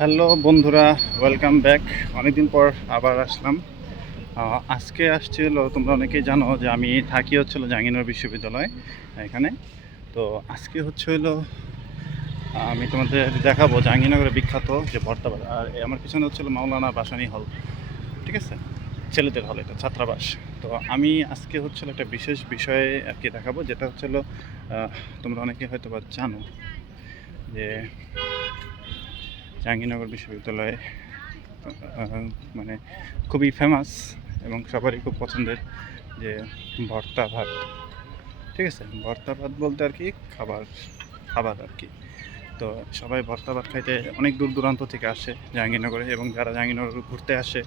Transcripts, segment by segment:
Hello বন্ধুরা, welcome back. অনেকদিন পর আবার আসলাম। আজকে আসছিল, তোমরা অনেকেই জানো যে আমি থাকি হচ্ছিল জাহাঙ্গীরনগর বিশ্ববিদ্যালয় এখানে। তো আজকে হলো আমি তোমাদের দেখাবো জাহাঙ্গীরনগরের বিখ্যাত যে ভর্তাবাদ। আর আমার পিছনে হচ্ছিল মাওলানা ভাসানী হল, ঠিক আছে, ছেলেদের হল, এটা ছাত্রাবাস। তো আমি আজকে একটা বিশেষ বিষয়ে আর কি দেখাবো, যেটা তোমরা অনেকে হয়তো বা জানো যে জাহাঙ্গীরনগর বিশ্ববিদ্যালয়ে মানে খুবই ফেমাস এবং সবারই খুব পছন্দের যে ভর্তা ভাত, ঠিক আছে। ভর্তা ভাত বলতে আর কি খাবার খাবার আর কি। তো সবাই ভর্তা ভাত খাইতে অনেক দূর দূরান্ত থেকে আসে জাহাঙ্গীরনগরে, এবং যারা জাহাঙ্গীরনগর ঘুরতে আসে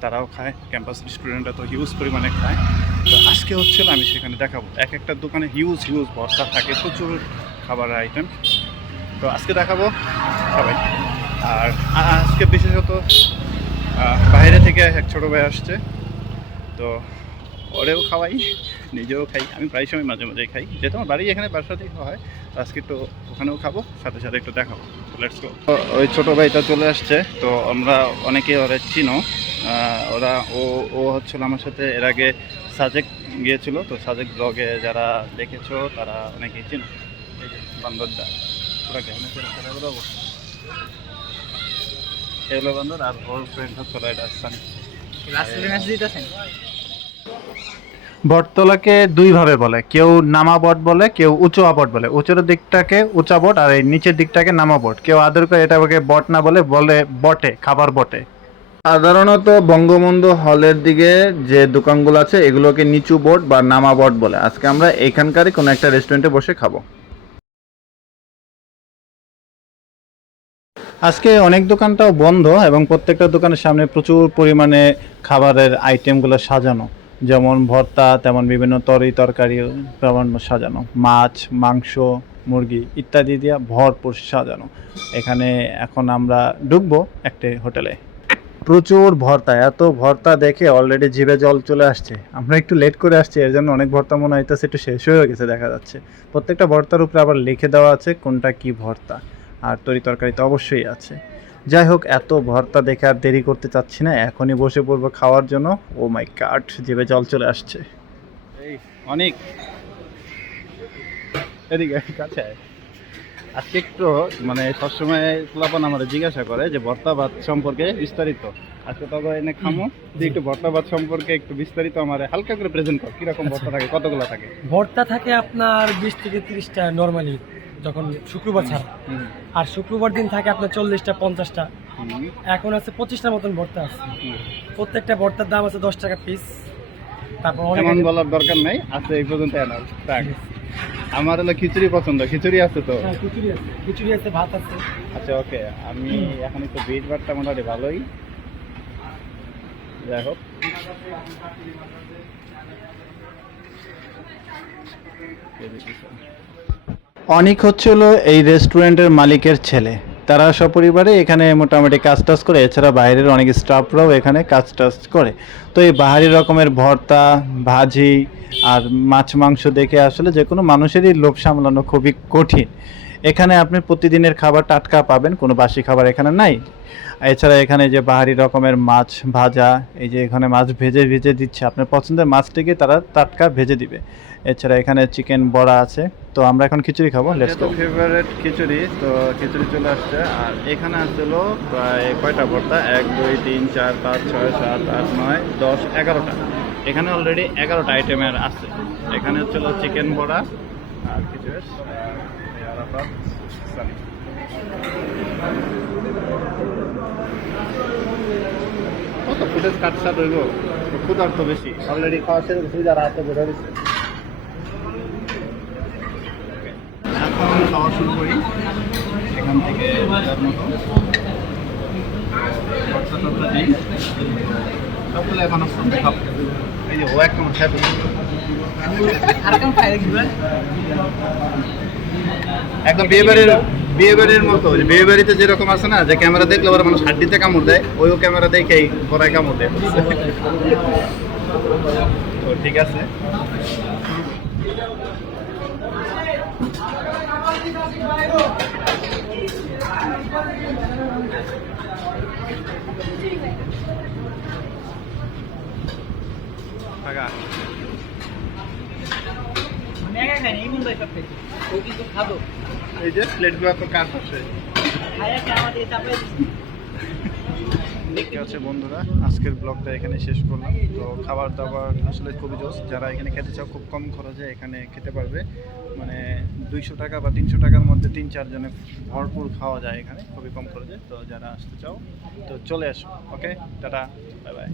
তারাও খায়, ক্যাম্পাস স্টুডেন্টরা তো হিউজ পরিমাণে খায়। তো আজকে আমি সেখানে দেখাবো, এক একটা দোকানে হিউজ হিউজ ভর্তা থাকে, প্রচুর খাবারের আইটেম। তো আজকে দেখাবো সবাই। আর আজকে বিশেষত বাইরে থেকে এক ছোটো ভাই আসছে, তো ওরেও খাওয়াই, নিজেও খাই। আমি প্রায় সময় মাঝে মাঝে খাই, যেহেতু আমার বাড়ি এখানে বাসাতেই খাওয়া হয়। তো আজকে একটু ওখানেও খাবো, সাথে সাথে একটু দেখাবো। Let's go. ওই ছোটো ভাইটা চলে আসছে, তো আমরা অনেকে ওরা চিনো। ওরা ও ও হচ্ছিল আমার সাথে এর আগে সাজেক গিয়েছিল। তো সাজেক ব্লগে যারা দেখেছো তারা অনেকেই চিনো। এই যে বান্দরদা ওরাকে এগুলো বান্দর, আর ওর ফ্রেন্ড হচ্ছিল এটা সানি। বটতলাকে দুই ভাবে বলে, কেউ নামা বট বলে, কেউ উঁচু বট বলে। উঁচুর দিকটাকে উঁচা বট আর এই নিচের দিকটাকে নামা বট। কেউ আদর করে এটাকে বট না বলে, বলে বটে, খাবার বটে। সাধারণত বঙ্গবন্ধু হলের দিকে যে দোকানগুলো আছে এগুলোকে নিচু বট বা নামা বট বলে। আজকে আমরা এখানকারই কোনো একটা রেস্টুরেন্টে বসে খাবো। আজকে অনেক দোকানটাও বন্ধ, এবং প্রত্যেকটা দোকানের সামনে প্রচুর পরিমাণে খাবারের আইটেমগুলো সাজানো, যেমন ভর্তা, তেমন বিভিন্ন তরকারি সাজানো, মাছ, মাংস, মুরগি ইত্যাদি দিয়ে ভরপুর সাজানো। এখানে এখন আমরা ঢুকবো একটা হোটেলে। প্রচুর ভর্তা, এত ভর্তা দেখে অলরেডি জিভে জল চলে আসছে। আমরা একটু লেট করে আসছি, এর জন্য অনেক ভর্তা মনে হইতেছে একটু শেষ হয়ে গেছে দেখা যাচ্ছে। প্রত্যেকটা ভর্তার উপরে আবার লিখে দেওয়া আছে কোনটা কি ভর্তা, আর তরকারি তো অবশ্যই আছে। যাই হোক, এত ভর্তা দেখে আর দেরি করতে চাচ্ছি না, এখনই বসে পড়বো খাওয়ার জন্য। ও মাই গড, জিভে জল চলে আসছে। এই অনেক এদিকে কাছে আজকে একটু সবসময় পোলাপান আমাদের জিজ্ঞাসা করে যে ভর্তা ভাত সম্পর্কে বিস্তারিত। আজকে তবে এনে খামো, যে একটু ভর্তা ভাত সম্পর্কে একটু বিস্তারিত আমার হালকা করে প্রেজেন্ট কর। কিরকম ভর্তা থাকে, কতগুলো থাকে? ভর্তা থাকে আপনার 20 থেকে 30টা নর্মালি, যখন শুক্রবার ছাড়া। আর শুক্রবার দিন থাকে আপনার 40টা 50টা। এখন আছে 25টার মতন ভর্তা আছে। প্রত্যেকটা ভর্তার দাম আছে 10 টাকা পিস। তারপর এমন বলার দরকার নাই, আছে এই পর্যন্ত এনার। আমার হলো খিচুড়ি পছন্দ। খিচুড়ি আছে তো? খিচুড়ি আছে, ভাত আছে। আচ্ছা, ওকে। আমি এখন একটু বিট ভাতটা মোটামুটি ভালোই। যাই হোক, অনেক হচ্ছিল এই রেস্টুরেন্টের মালিকের ছেলে। তারা সপরিবারে এখানে মোটামুটি কাজ টাজ করে, এছাড়া বাইরের অনেক স্টাফরাও এখানে কাজ টাজ করে। তো এই বাহারি রকমের ভর্তা, ভাজি আর মাছ মাংস দেখে আসলে যে কোনো মানুষেরই লোভ সামলানো খুবই কঠিন। এখানে আপনি প্রতিদিনের খাবার টাটকা পাবেন, কোনো বাসি খাবার এখানে নাই। এছাড়া এখানে যে বাহারি রকমের মাছ ভাজা, এই যে এখানে মাছ ভেজে ভেজে দিচ্ছে, আপনার পছন্দের মাছটিকে তারা টাটকা ভেজে দিবে। এছাড়া এখানে চিকেন বড়া আছে। তো আমরা এখন খিচুড়ি খাবো। Let's go. ফেভারিট খিচুড়ি, তো খিচুড়ি চলে আসছে। আর এখানে আসলো প্রায় কয়টা ভর্তা? 1 2 3 4 5 6 7 8 9 10 11টা। এখানে অলরেডি 11টা আইটেমের আছে। এখানে হচ্ছিল চিকেন বড়া আর খিচুড়ি। কত ফুটেজ কাটসাট হইব, ক্ষুধার্ত বেশি। অলরেডি খাওয়া শেষ হয়েছে, যারা হাতে বেরো দিচ্ছে। এখন খাওয়া শুরু করি এখান থেকে মজার মতো। দিই সবগুলো এখন খাবো। এই যে ও একটা খাবে, একদম বিয়ে বাড়ির মতো। বিয়ে বাড়িতে যেরকম আছে না, যে ক্যামেরা দেখলে ওরা মানুষ হাড্ডিতে কামড় দেয়, ওইও ক্যামেরা দেখেই পরায় কামড় দেয়। তো ঠিক আছে, টাকা এই যে প্লেটগুলো তো কাজ হচ্ছে। ঠিক আছে বন্ধুরা, আজকের ব্লগটা এখানে শেষ করলাম। তো খাবার দাবার আসলে খুবই জোস, যারা এখানে খেতে চাও খুব কম খরচে এখানে খেতে পারবে। মানে 200 টাকা বা 300 টাকার মধ্যে 3-4 জনে ভরপুর খাওয়া যায় এখানে খুবই কম খরচে। তো যারা আসতে চাও তো চলে আসো। ওকে, টাটা, বাই বাই।